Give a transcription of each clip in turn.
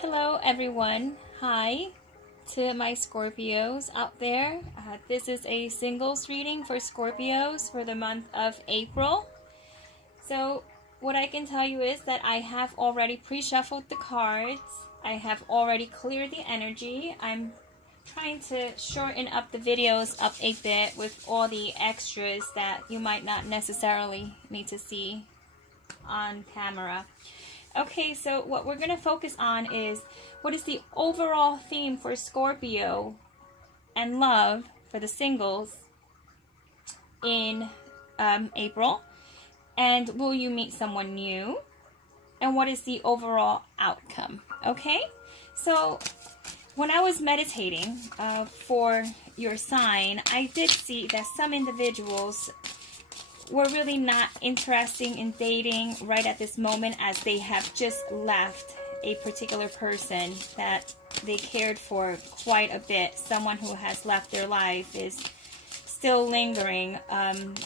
Hello everyone. Hi to my Scorpios out there. This is a singles reading for Scorpios for the month of April. So what I can tell you is that I have already pre-shuffled the cards. I have already cleared the energy. I'm trying to shorten up the videos up a bit with all the extras that you might not necessarily need to see on camera. Okay, so what we're going to focus on is what is the overall theme for Scorpio and love for the singles in April. And will you meet someone new? And what is the overall outcome? Okay, so when I was meditating for your sign, I did see that some individuals were really not interested in dating right at this moment, as they have just left a particular person that they cared for quite a bit. Someone who has left their life is still lingering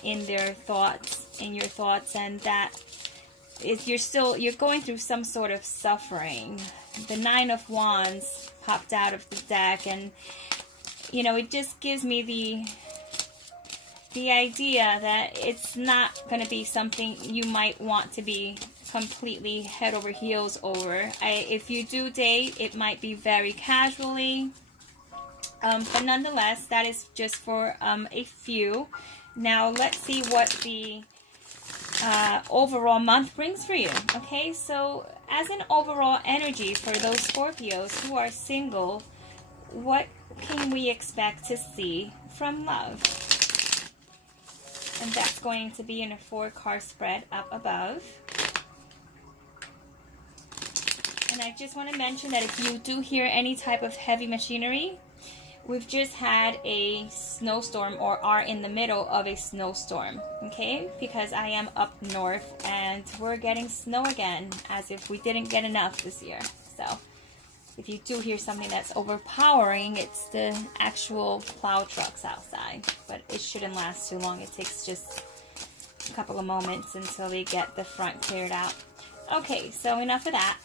in their thoughts, in your thoughts, and that is you're going through some sort of suffering. The Nine of Wands popped out of the deck, and you know, it just gives me the idea that it's not going to be something you might want to be completely head over heels over. If you do date, it might be very casually. But nonetheless, that is just for a few. Now, let's see what the overall month brings for you. Okay, so as an overall energy for those Scorpios who are single, what can we expect to see from love? And that's going to be in a 4-card spread up above. And I just want to mention that if you do hear any type of heavy machinery, we've just had a snowstorm, or are in the middle of a snowstorm, okay? Because I am up north and we're getting snow again, as if we didn't get enough this year. So if you do hear something that's overpowering, it's the actual plow trucks outside. But it shouldn't last too long. It takes just a couple of moments until they get the front cleared out. Okay, so enough of that.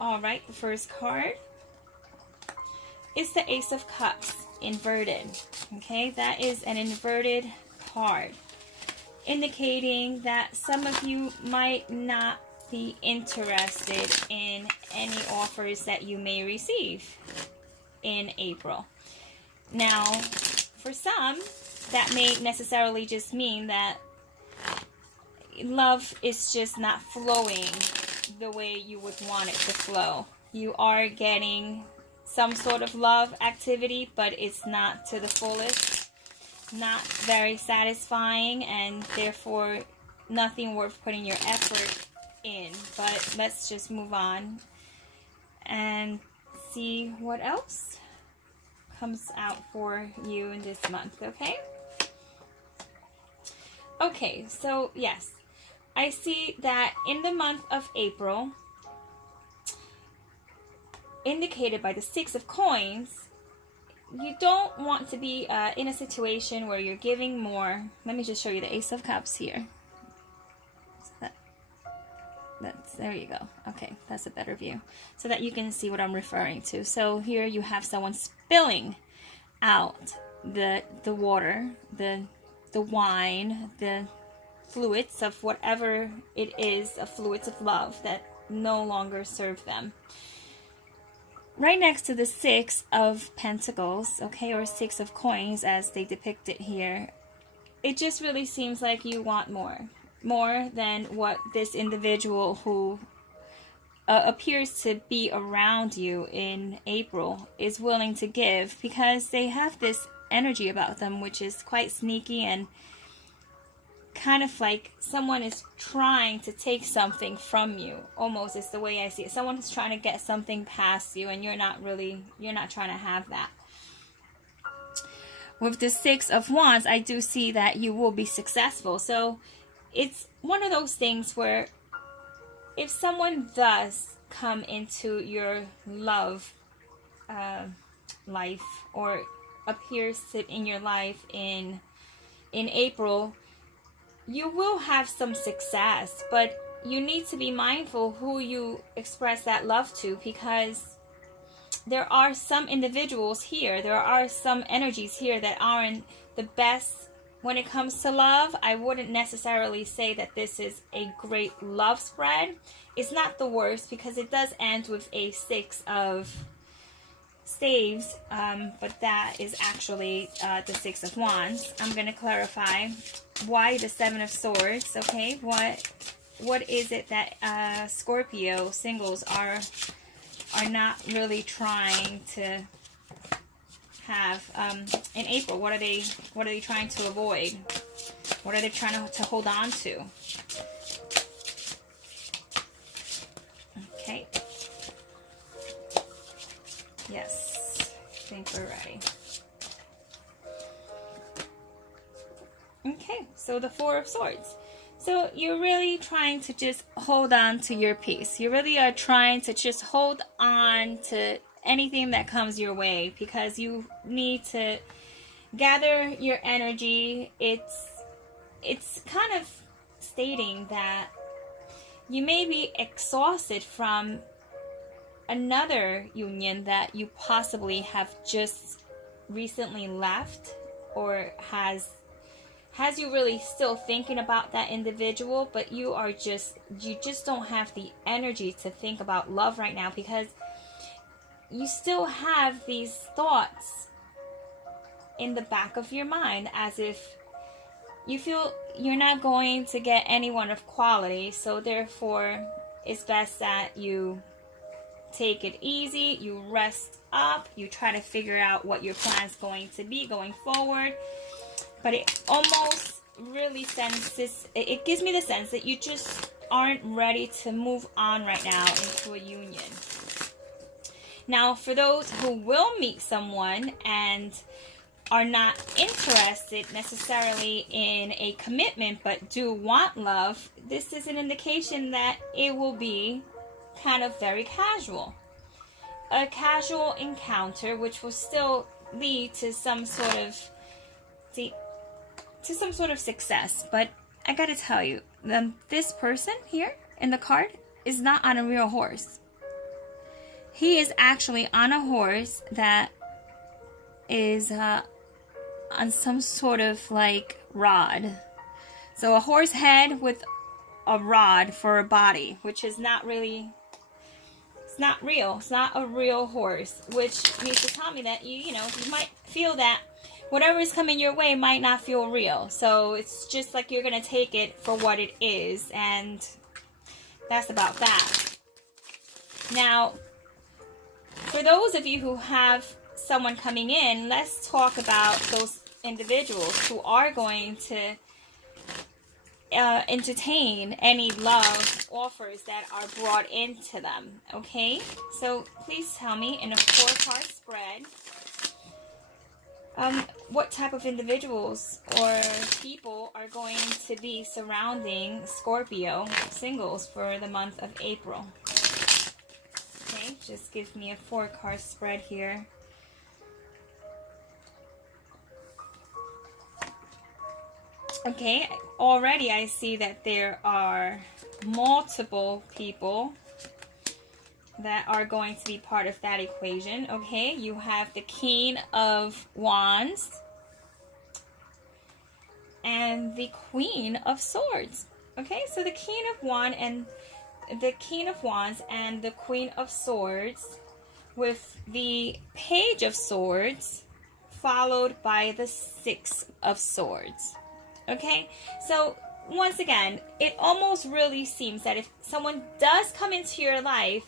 Alright, the first card is the Ace of Cups inverted. Okay, that is an inverted card, indicating that some of you might not be interested in any offers that you may receive in April. Now, for some, that may necessarily just mean that love is just not flowing the way you would want it to flow. You are getting some sort of love activity, but it's not to the fullest, not very satisfying, and therefore nothing worth putting your effort in. But let's just move on and see what else comes out for you in this month. Okay, so yes, I see that in the month of April, indicated by the 6 of Coins, you don't want to be in a situation where you're giving more. Let me just show you the Ace of Cups here. There you go. Okay, that's a better view, so that you can see what I'm referring to. So here you have someone spilling out the water, the wine, the fluids of whatever it is, of fluids of love that no longer serve them. Right next to the 6 of Pentacles, okay, or 6 of Coins as they depict it here, it just really seems like you want more than what this individual who appears to be around you in April is willing to give, because they have this energy about them which is quite sneaky and kind of like someone is trying to take something from you. Almost is the way I see it. Someone is trying to get something past you, and you're not trying to have that. With the 6 of Wands, I do see that you will be successful. So it's one of those things where if someone does come into your love life, or appears to in your life in April, you will have some success, but you need to be mindful who you express that love to, because there are some individuals here, there are some energies here that aren't the best when it comes to love. I wouldn't necessarily say that this is a great love spread. It's not the worst, because it does end with a 6 of staves, but that is actually the 6 of wands. I'm going to clarify why the 7 of swords. Okay, what is it that Scorpio singles are not really trying to have in April? What are they trying to avoid? What are they trying to hold on to? Okay. Yes, I think we're ready. Okay, so the 4 of swords. So you're really trying to just hold on to your peace. You really are trying to just hold on to anything that comes your way, because you need to gather your energy. It's kind of stating that you may be exhausted from another union that you possibly have just recently left, or has you really still thinking about that individual, but you just don't have the energy to think about love right now, because you still have these thoughts in the back of your mind, as if you feel you're not going to get anyone of quality. So therefore, it's best that you take it easy, you rest up, you try to figure out what your plan's going to be going forward. But it almost really senses, it gives me the sense that you just aren't ready to move on right now into a union. Now, for those who will meet someone and are not interested necessarily in a commitment but do want love, this is an indication that it will be kind of very casual. A casual encounter which will still lead to some sort of success. But I gotta tell you, this person here in the card is not on a real horse. He is actually on a horse that is on some sort of like rod. So a horse head with a rod for a body, which is not really, it's not real. It's not a real horse, which means to tell me that you might feel that whatever is coming your way might not feel real. So it's just like you're gonna take it for what it is, and that's about that. Now, for those of you who have someone coming in, let's talk about those individuals who are going to entertain any love offers that are brought into them. Okay, so please tell me in a 4-card spread what type of individuals or people are going to be surrounding Scorpio singles for the month of April. Okay, just give me a 4-card spread here. Okay, already I see that there are multiple people that are going to be part of that equation. Okay, you have the King of Wands and the Queen of Swords. Okay, so the King of Wands and the Queen of Swords, with the Page of Swords followed by the 6 of Swords. Okay, so once again, it almost really seems that if someone does come into your life,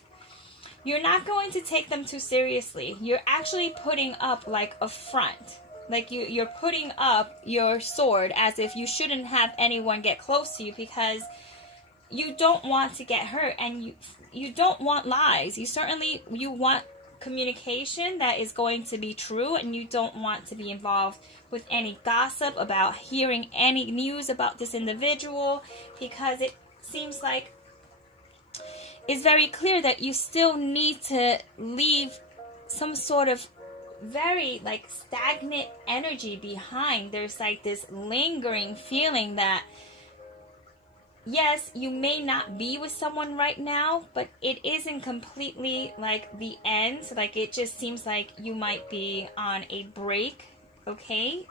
you're not going to take them too seriously. You're actually putting up like a front. Like you're putting up your sword as if you shouldn't have anyone get close to you, because you don't want to get hurt, and you don't want lies. You want communication that is going to be true, and you don't want to be involved with any gossip about hearing any news about this individual, because it seems like it's very clear that you still need to leave some sort of very like stagnant energy behind. There's like this lingering feeling that yes, you may not be with someone right now, but it isn't completely like the end. Like, it just seems like you might be on a break, okay?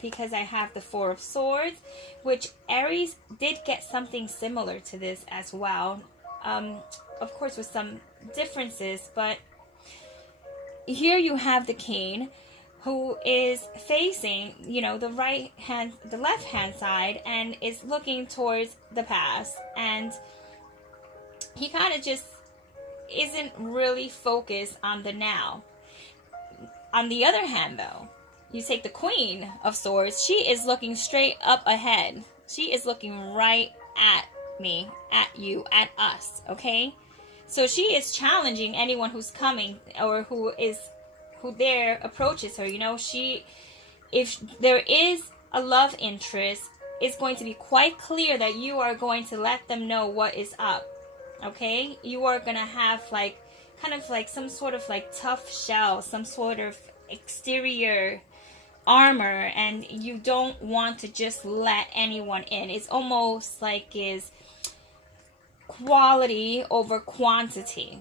Because I have the Four of Swords, which Aries did get something similar to this as well. Of course, with some differences, but here you have the King, who is facing, the left hand side, and is looking towards the past, and he kind of just isn't really focused on the now. On the other hand, though, you take the Queen of Swords. She is looking straight up ahead. She is looking right at me, at you, at us, okay? So she is challenging anyone who's coming, or who there approaches her. If there is a love interest, it's going to be quite clear that you are going to let them know what is up, okay? You are going to have kind of like some sort of like tough shell, some sort of exterior armor, and you don't want to just let anyone in. It's almost like is quality over quantity.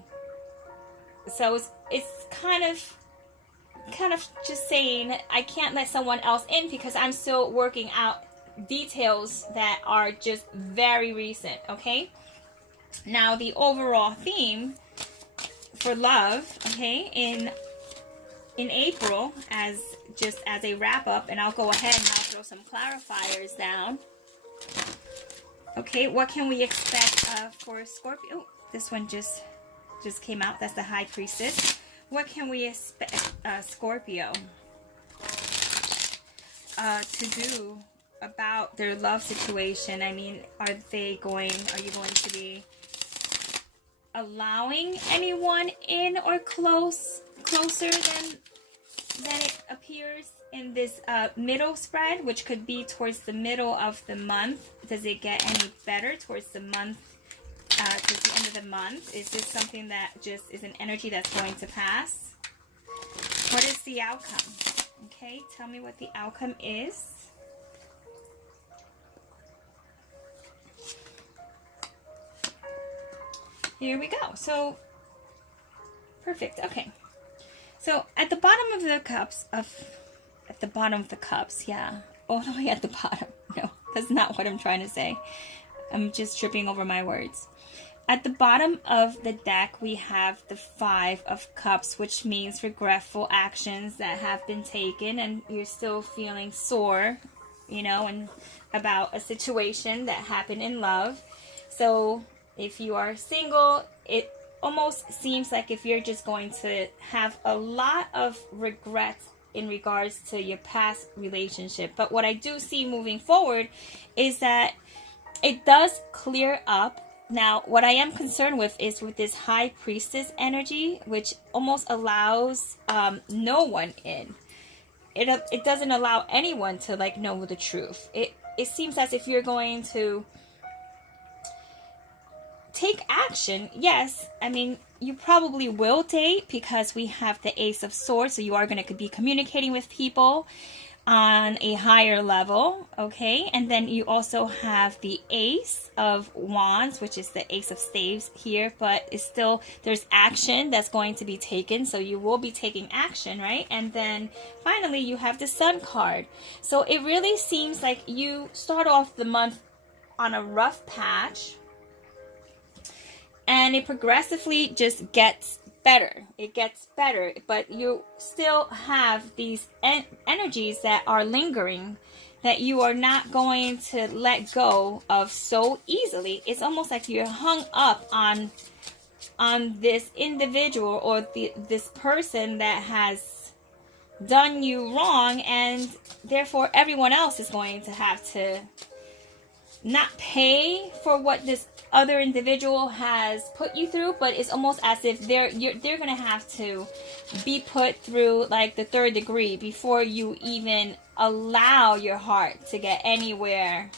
So it's kind of just saying, I can't let someone else in because I'm still working out details that are just very recent, okay? Now, the overall theme for love, okay, in April, as a wrap up, and I'll go ahead and I'll throw some clarifiers down. Okay, what can we expect for Scorpio? Oh, this one just came out. That's the High Priestess. What can we expect Scorpio to do about their love situation? I mean, are you going to be allowing anyone in or closer than it appears in this middle spread, which could be towards the middle of the month? Does it get any better towards the month, towards the end of the month? Is this something that just is an energy that's going to pass? What is the outcome? Okay, tell me what the outcome is. Here we go. So, perfect. Okay. So, at the bottom of the cups, yeah. All the way at the bottom. No, that's not what I'm trying to say. I'm just tripping over my words. At the bottom of the deck, we have the Five of Cups, which means regretful actions that have been taken, and you're still feeling sore, and about a situation that happened in love. So, if you are single, it almost seems like if you're just going to have a lot of regrets in regards to your past relationship. But what I do see moving forward is that it does clear up. Now, what I am concerned with is with this High Priestess energy, which almost allows no one in. It doesn't allow anyone to know the truth. It seems as if you're going to take action. Yes, I mean, you probably will date because we have the Ace of Swords, so you are going to be communicating with people on a higher level, okay? And then you also have the Ace of Wands, which is the Ace of Staves here, but it's still, there's action that's going to be taken, so you will be taking action, right? And then finally you have the Sun card. So it really seems like you start off the month on a rough patch, and it progressively just gets better. It gets better, but you still have these energies that are lingering that you are not going to let go of so easily. It's almost like you're hung up on this individual or this person that has done you wrong, and therefore everyone else is going to have to not pay for what this other individual has put you through, but it's almost as if they're gonna have to be put through like the 3rd degree before you even allow your heart to get anywhere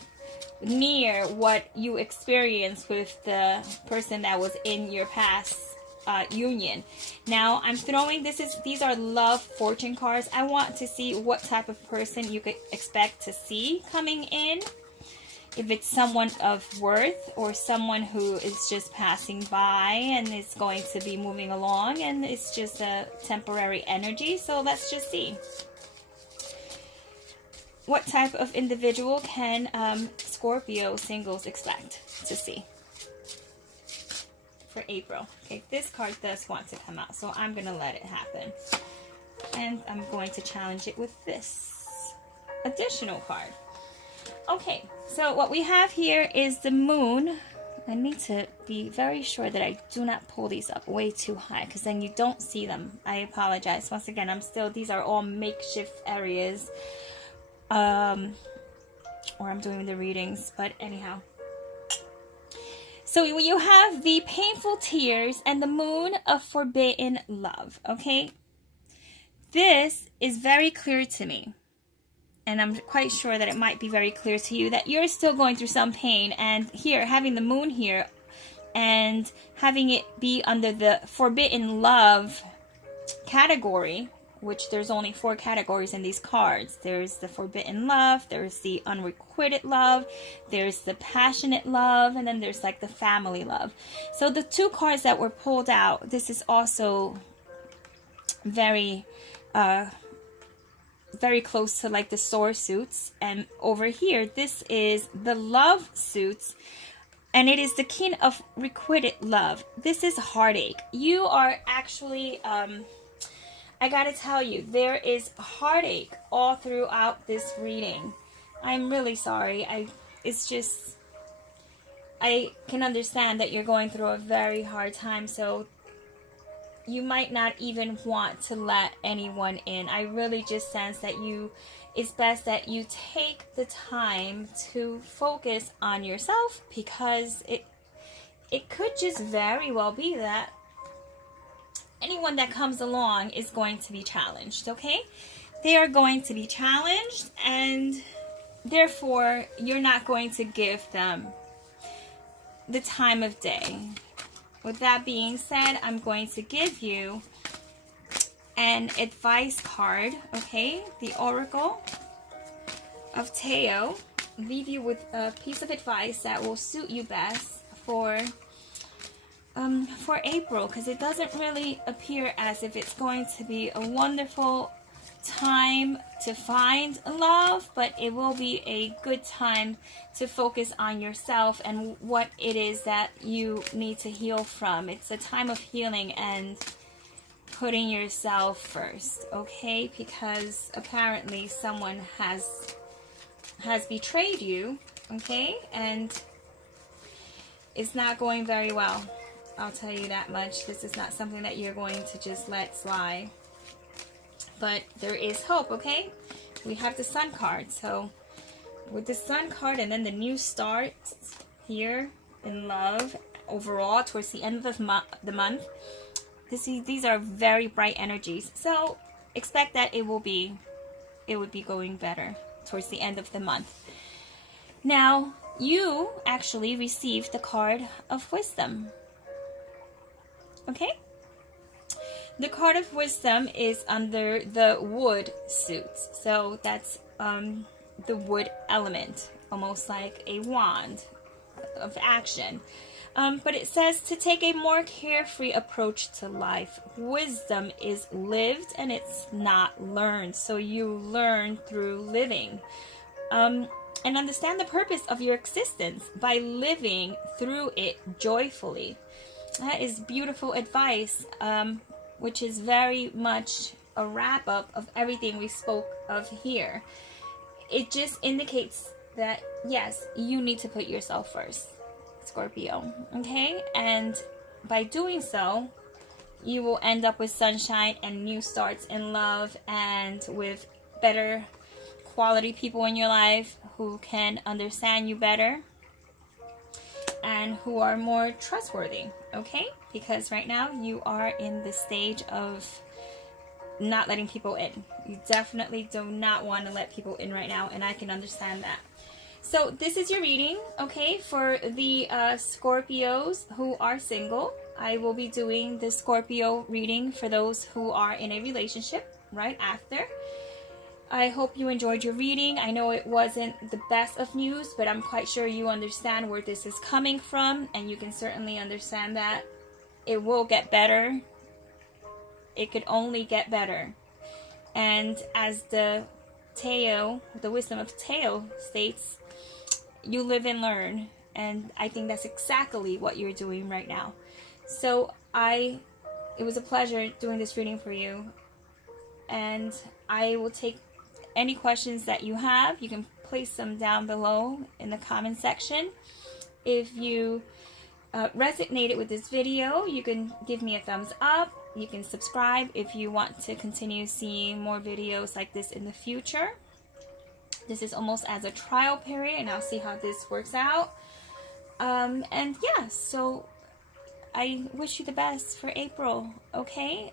near what you experienced with the person that was in your past union. Now I'm throwing these are love fortune cards. I want to see what type of person you could expect to see coming in. if it's someone of worth or someone who is just passing by and is going to be moving along, and it's just a temporary energy. So let's just see. What type of individual can Scorpio singles expect to see for April? Okay, this card does want to come out, so I'm going to let it happen. And I'm going to challenge it with this additional card. Okay, so what we have here is the moon. I need to be very sure that I do not pull these up way too high, because then you don't see them. I apologize. Once again, these are all makeshift areas. Or I'm doing the readings, but anyhow. So you have the painful tears and the moon of forbidden love, okay? This is very clear to me. And I'm quite sure that it might be very clear to you that you're still going through some pain. And here, having the moon here and having it be under the forbidden love category, which there's only 4 categories in these cards. There's the forbidden love, there's the unrequited love, there's the passionate love, and then there's like the family love. So the 2 cards that were pulled out, this is also very close to like the sword suits. And over here, this is the love suits, and it is the king of requited love. This is heartache. You are actually I gotta tell you, there is heartache all throughout this reading. I'm really sorry. I can understand that you're going through a very hard time, so you might not even want to let anyone in. I really just sense that it's best that you take the time to focus on yourself, because it could just very well be that anyone that comes along is going to be challenged, okay? They are going to be challenged, and therefore you're not going to give them the time of day. With that being said, I'm going to give you an advice card, okay? The Oracle of Tao. Leave you with a piece of advice that will suit you best for April, because it doesn't really appear as if it's going to be a wonderful time to find love, but it will be a good time to focus on yourself and what it is that you need to heal from. It's a time of healing and putting yourself first, okay? Because apparently someone has betrayed you, okay? And it's not going very well. I'll tell you that much. This is not something that you're going to just let slide. But there is hope, okay? We have the Sun card. So with the Sun card and then the new start here in love overall towards the end of the month, these are very bright energies. So expect that it would be going better towards the end of the month. Now, you actually received the card of wisdom. Okay? The card of wisdom is under the wood suits. So that's the wood element, almost like a wand of action. But it says to take a more carefree approach to life. Wisdom is lived and it's not learned. So you learn through living. And understand the purpose of your existence by living through it joyfully. That is beautiful advice, which is very much a wrap-up of everything we spoke of here. It just indicates that, yes, you need to put yourself first, Scorpio, okay? And by doing so, you will end up with sunshine and new starts in love, and with better quality people in your life who can understand you better and who are more trustworthy, okay? Because right now you are in the stage of not letting people in. You definitely do not want to let people in right now, and I can understand that. So this is your reading, okay, for the Scorpios who are single. I will be doing the Scorpio reading for those who are in a relationship right after. I hope you enjoyed your reading. I know it wasn't the best of news, but I'm quite sure you understand where this is coming from, and you can certainly understand that it will get better. It could only get better. And as the wisdom of Tao states, you live and learn. And I think that's exactly what you're doing right now. So it was a pleasure doing this reading for you. And I will take any questions that you have. You can place them down below in the comment section. If you resonated with this video, you can give me a thumbs up. You can subscribe if you want to continue seeing more videos like this in the future. This is almost as a trial period, and I'll see how this works out. And yeah, so I wish you the best for April, okay?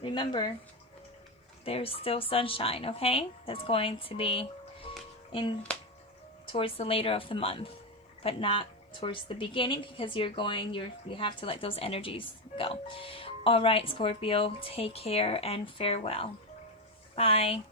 Remember, there's still sunshine, okay? That's going to be towards the later of the month, but not towards the beginning, because you have to let those energies go. All right, Scorpio, take care and farewell. Bye.